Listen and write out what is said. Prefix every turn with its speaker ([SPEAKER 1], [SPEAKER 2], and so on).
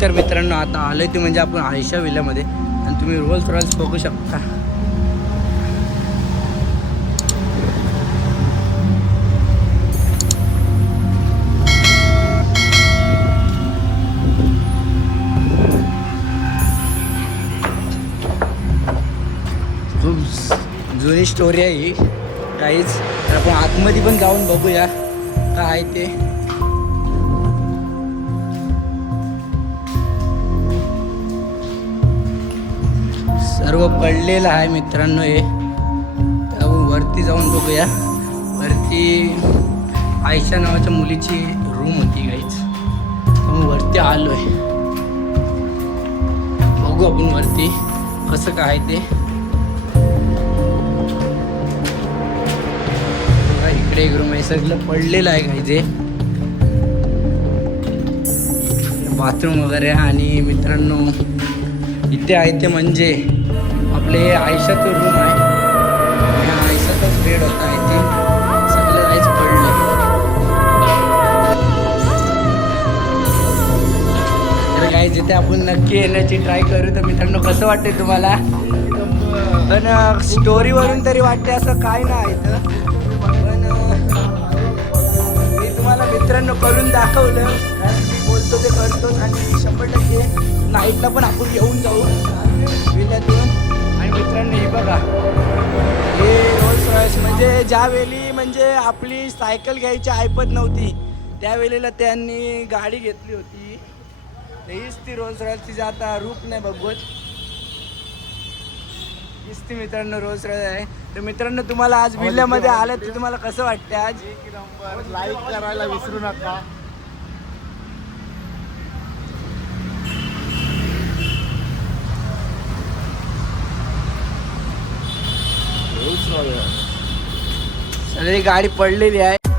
[SPEAKER 1] नमस्कार मित्रांनो आता आलं ते म्हणजे आपण आयशा विल्यामध्ये. आणि तुम्ही रोल्स रॉयल्स बघू शकता. खूप जुनी स्टोरी आहे ही काहीच तर आपण आतमध्ये पण जाऊन बघूया. काय आहे ते. सर्व पडलेलं आहे मित्रांनो हे. तर वरती जाऊन बघूया. वरती आयशा नावाच्या मुलीची रूम होती काहीच मग वरती आलोय. बघू आपण वरती कसं काय ते. इकडे एक रूम आहे. सगळं पडलेलं आहे काही ते बाथरूम वगैरे आणि मित्रांनो इथे आहे ते म्हणजे आपले आयशाचं रूम आहे. आणि आयशाचाच बेड होता इथे सगळं आईच पडलं तर काही जिथे आपण नक्की येण्याची ट्राय करू. तर मित्रांनो कसं वाटते तुम्हाला? पण स्टोरीवरून तरी वाटते असं काय नाही इथं. पण मी तुम्हाला मित्रांनो करून दाखवलं. मी बोलतो ते करतो आणि शंभर टक्के नाईटला पण आपण येऊन जाऊ. ज्यावेळी म्हणजे आपली सायकल घ्यायची ऐपत नव्हती त्यावेळेला त्यांनी गाडी घेतली होती. हीच ती रोल्स रॉयसची जी आता रूप नाही बघवत. हीच ती मित्रांनो रोल्स रॉयस आहे. तर मित्रांनो तुम्हाला आज विल्ल्यामध्ये आलं तर तुम्हाला कसं वाटतं आज?
[SPEAKER 2] लाईक करायला विसरू नका.
[SPEAKER 1] सगळी गाडी पडलेली आहे.